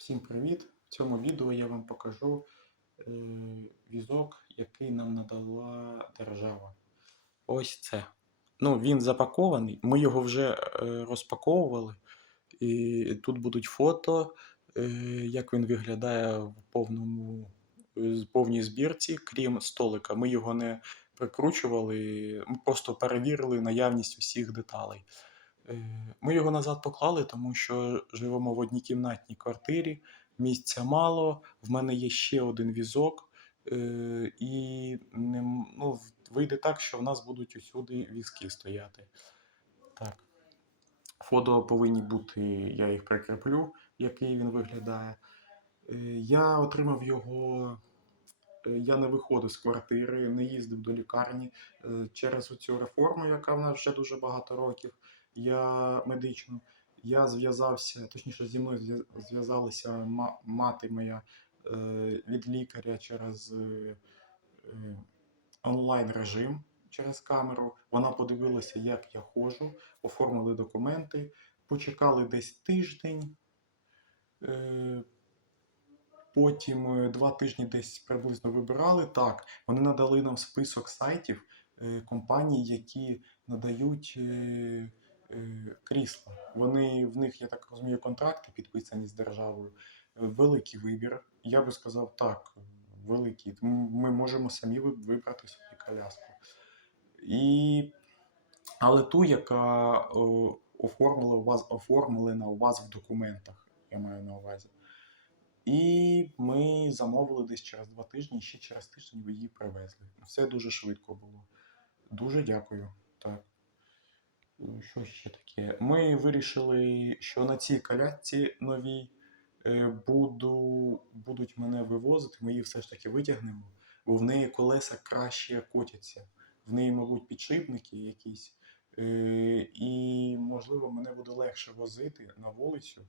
Всім привіт! В цьому відео я вам покажу е, візок, який нам надала держава. Ось це. Ну, він запакований. Ми його вже е, розпаковували. І тут будуть фото, е, як він виглядає в повному з повній збірці, крім столика. Ми його не прикручували, ми просто перевірили наявність усіх деталей. Е, Ми його назад поклали, тому що живемо в однокімнатній квартирі, місця мало. В мене є ще один візок, е, і ну, вийде так, що в нас будуть усюди візки стояти. Так. Фото повинні бути, я їх прикріплю, який він виглядає. Е, Я отримав його. Я не виходив з квартири, не їздив до лікарні через цю реформу, яка в нас вже дуже багато років. Я медичну. Я зв'язався, точніше, зі мною зв'я- зв'язалася мати моя е, від лікаря через е, е, онлайн режим через камеру. Вона подивилася, як я ходжу, оформили документи, почекали десь тиждень. Потім два тижні десь приблизно вибирали. Так, вони надали нам список сайтів компаній, які надають крісла. Вони в них, я так розумію, контракти підписані з державою. Е, Великий вибір. Я би сказав так, великий. Ми можемо самі вибрати собі коляску. І... Але ту, яка о, оформила у вас, оформлена у вас в документах, я маю на увазі. І ми замовили десь через два тижні, ще через тиждень ви її привезли. Все дуже швидко було. Дуже дякую. Що ще таке? Ми вирішили, що на цій колясці новій е, буду, будуть мене вивозити. Ми її все ж таки витягнемо, бо в неї колеса краще котяться. В неї, мабуть, підшипники якісь. Е, і, можливо, мене буде легше возити на вулицю.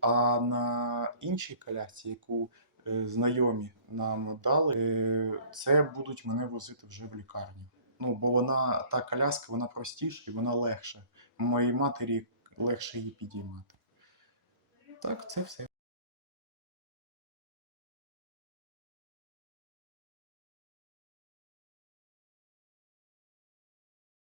А на іншій колясці, яку е, знайомі нам дали, це будуть мене возити вже в лікарню. Ну, бо вона та коляска, вона простіша і вона легша. Моїй матері легше її підіймати. Так, це все.